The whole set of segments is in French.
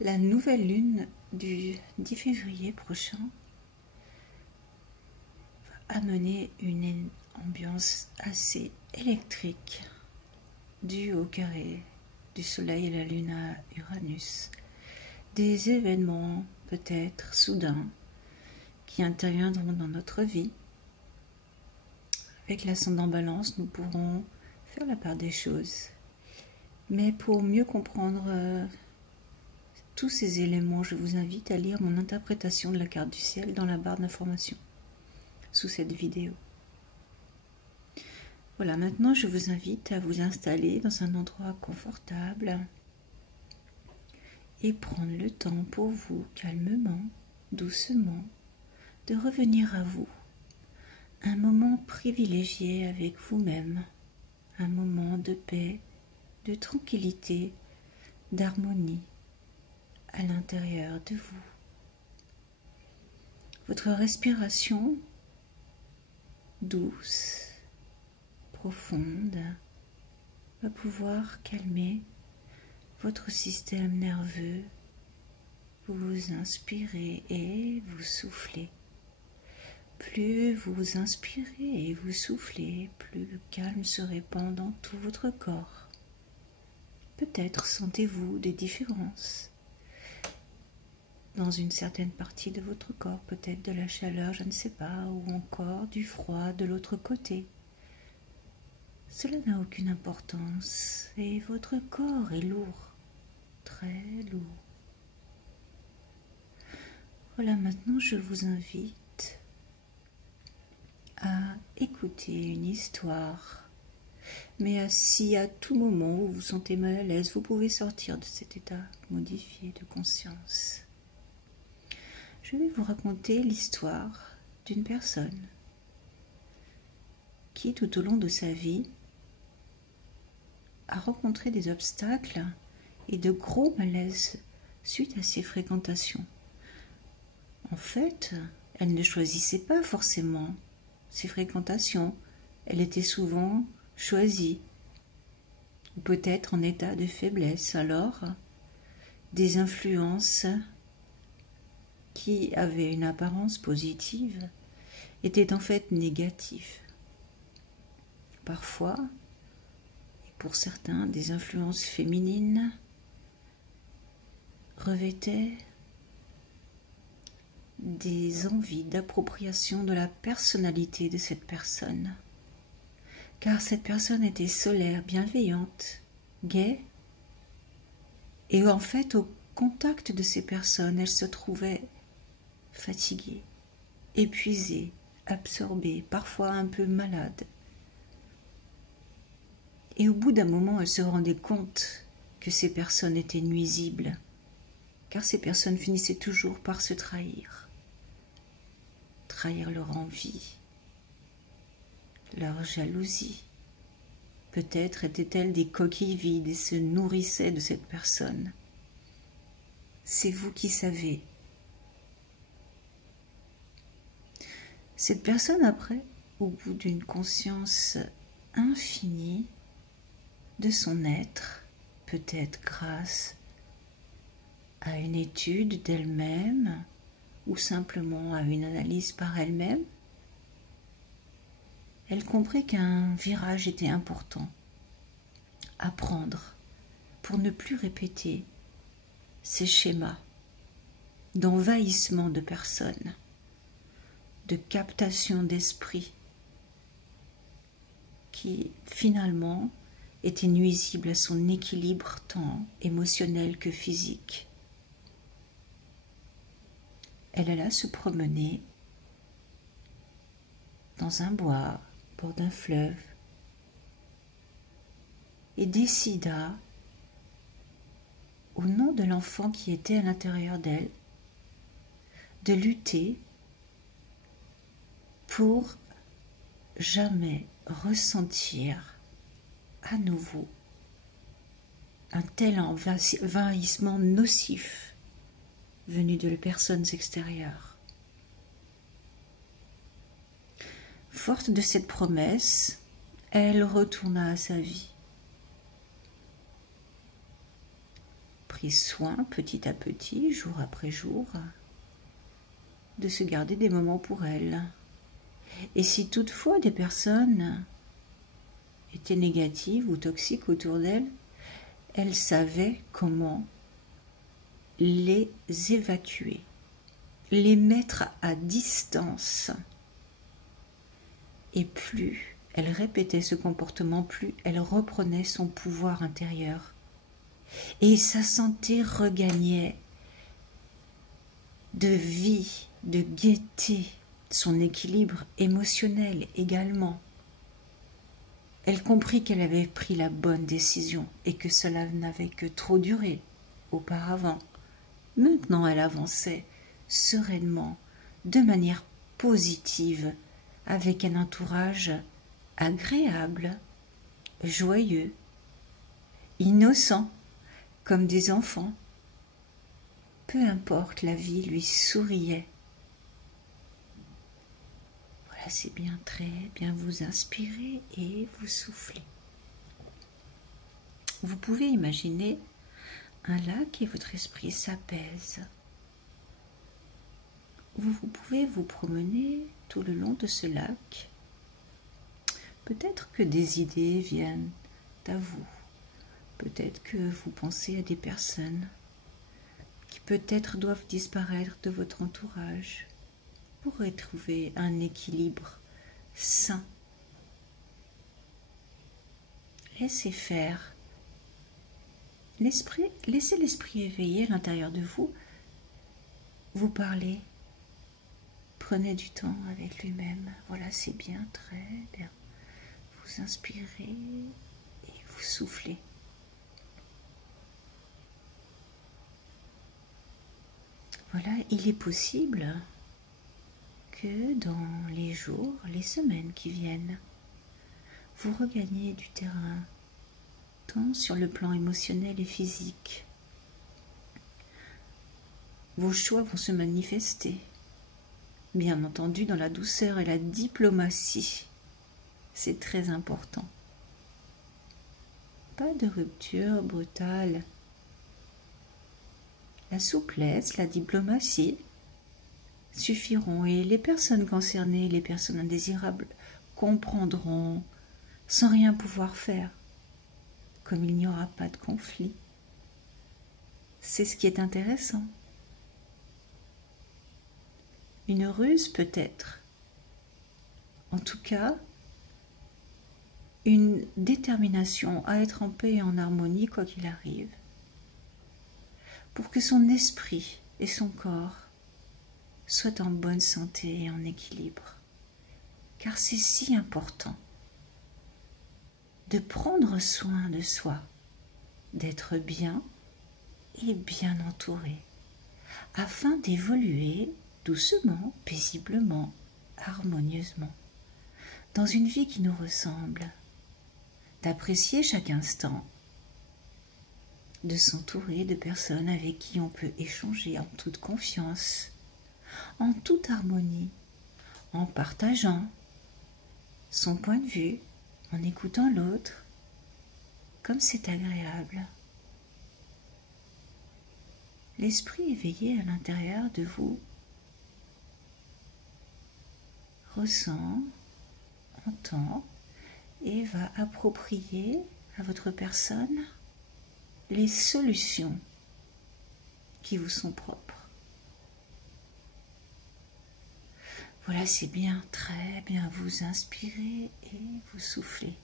La nouvelle lune du 10 février prochain va amener une ambiance assez électrique due au carré du soleil et la lune à Uranus. Des événements peut-être soudains qui interviendront dans notre vie. Avec l'ascendant Balance, nous pourrons faire la part des choses. Mais pour mieux comprendre tous ces éléments, je vous invite à lire mon interprétation de la carte du ciel dans la barre d'information sous cette vidéo. Voilà, maintenant je vous invite à vous installer dans un endroit confortable et prendre le temps pour vous, calmement, doucement, de revenir à vous. Un moment privilégié avec vous-même, un moment de paix, de tranquillité, d'harmonie à l'intérieur de vous. Votre respiration douce, profonde, va pouvoir calmer votre système nerveux. Vous inspirez et vous soufflez. Plus vous inspirez et vous soufflez, plus le calme se répand dans tout votre corps. Peut-être sentez-vous des différences dans une certaine partie de votre corps, peut-être de la chaleur, je ne sais pas, ou encore du froid de l'autre côté. Cela n'a aucune importance et votre corps est lourd, très lourd. Voilà, maintenant je vous invite à écouter une histoire. Mais si à tout moment où vous vous sentez mal à l'aise, vous pouvez sortir de cet état modifié de conscience. Je vais vous raconter l'histoire d'une personne qui, tout au long de sa vie, a rencontré des obstacles et de gros malaises suite à ses fréquentations. En fait, elle ne choisissait pas forcément ses fréquentations, elle était souvent choisie, ou peut-être en état de faiblesse. Alors, des influences qui avaient une apparence positive étaient en fait négatives. Parfois, et pour certains, des influences féminines revêtaient des envies d'appropriation de la personnalité de cette personne. Car cette personne était solaire, bienveillante, gaie, et en fait, au contact de ces personnes, elle se trouvait fatiguée, épuisée, absorbée, parfois un peu malade. Et au bout d'un moment, elle se rendait compte que ces personnes étaient nuisibles, car ces personnes finissaient toujours par se trahir leur envie, leur jalousie. Peut-être étaient-elles des coquilles vides et se nourrissaient de cette personne. C'est vous qui savez. Cette personne, après, au bout d'une conscience infinie de son être, peut-être grâce à une étude d'elle-même ou simplement à une analyse par elle-même, elle comprit qu'un virage était important à prendre pour ne plus répéter ces schémas d'envahissement de personnes, de captation d'esprit qui finalement étaient nuisibles à son équilibre tant émotionnel que physique. Elle alla se promener dans un bois, au bord d'un fleuve, et décida, au nom de l'enfant qui était à l'intérieur d'elle, de lutter pour jamais ressentir à nouveau un tel envahissement nocif venu de personnes extérieures. Forte de cette promesse, elle retourna à sa vie. pris soin petit à petit, jour après jour, de se garder des moments pour elle. Et si toutefois des personnes étaient négatives ou toxiques autour d'elle, elle savait comment les évacuer, les mettre à distance. Et plus elle répétait ce comportement, plus elle reprenait son pouvoir intérieur. Et sa santé regagnait de vie, de gaieté, son équilibre émotionnel également. Elle comprit qu'elle avait pris la bonne décision et que cela n'avait que trop duré auparavant. Maintenant, elle avançait sereinement, de manière positive, avec un entourage agréable, joyeux, innocent, comme des enfants. Peu importe, la vie lui souriait. Voilà, c'est bien, très bien. Vous inspirez et vous soufflez. Vous pouvez imaginer un lac et votre esprit s'apaise. Vous pouvez vous promener tout le long de ce lac. Peut-être que des idées viennent à vous. Peut-être que vous pensez à des personnes qui peut-être doivent disparaître de votre entourage pour retrouver un équilibre sain. Laissez faire. Laissez l'esprit éveillé à l'intérieur de vous. Vous parlez. Prenez du temps avec lui-même. Voilà, c'est bien, très bien. Vous inspirez et vous soufflez. Voilà, il est possible que dans les jours, les semaines qui viennent, vous regagniez du terrain, tant sur le plan émotionnel et physique. Vos choix vont se manifester, bien entendu dans la douceur et la diplomatie. C'est très important. Pas de rupture brutale. La souplesse, la diplomatie suffiront et les personnes concernées, les personnes indésirables, comprendront sans rien pouvoir faire, comme il n'y aura pas de conflit. C'est ce qui est intéressant. Une ruse peut-être, en tout cas, une détermination à être en paix et en harmonie quoi qu'il arrive, pour que son esprit et son corps soient en bonne santé et en équilibre. Car c'est si important de prendre soin de soi, d'être bien et bien entouré, afin d'évoluer doucement, paisiblement, harmonieusement, dans une vie qui nous ressemble, d'apprécier chaque instant, de s'entourer de personnes avec qui on peut échanger en toute confiance, en toute harmonie, en partageant son point de vue, en écoutant l'autre, comme c'est agréable. L'esprit éveillé à l'intérieur de vous ressent, entend et va approprier à votre personne les solutions qui vous sont propres. Voilà, c'est bien, très bien. Vous inspirez et vous soufflez.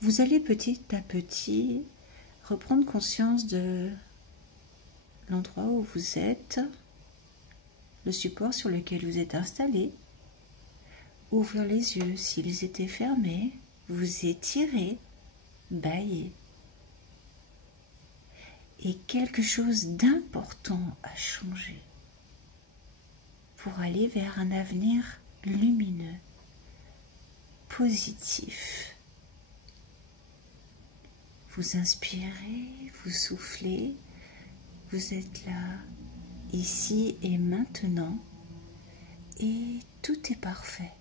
Vous allez petit à petit reprendre conscience de l'endroit où vous êtes, le support sur lequel vous êtes installé. Ouvrir les yeux s'ils étaient fermés, vous étirez, bâillez. Et quelque chose d'important a changé pour aller vers un avenir lumineux, positif. Vous inspirez, vous soufflez, vous êtes là, ici et maintenant, et tout est parfait.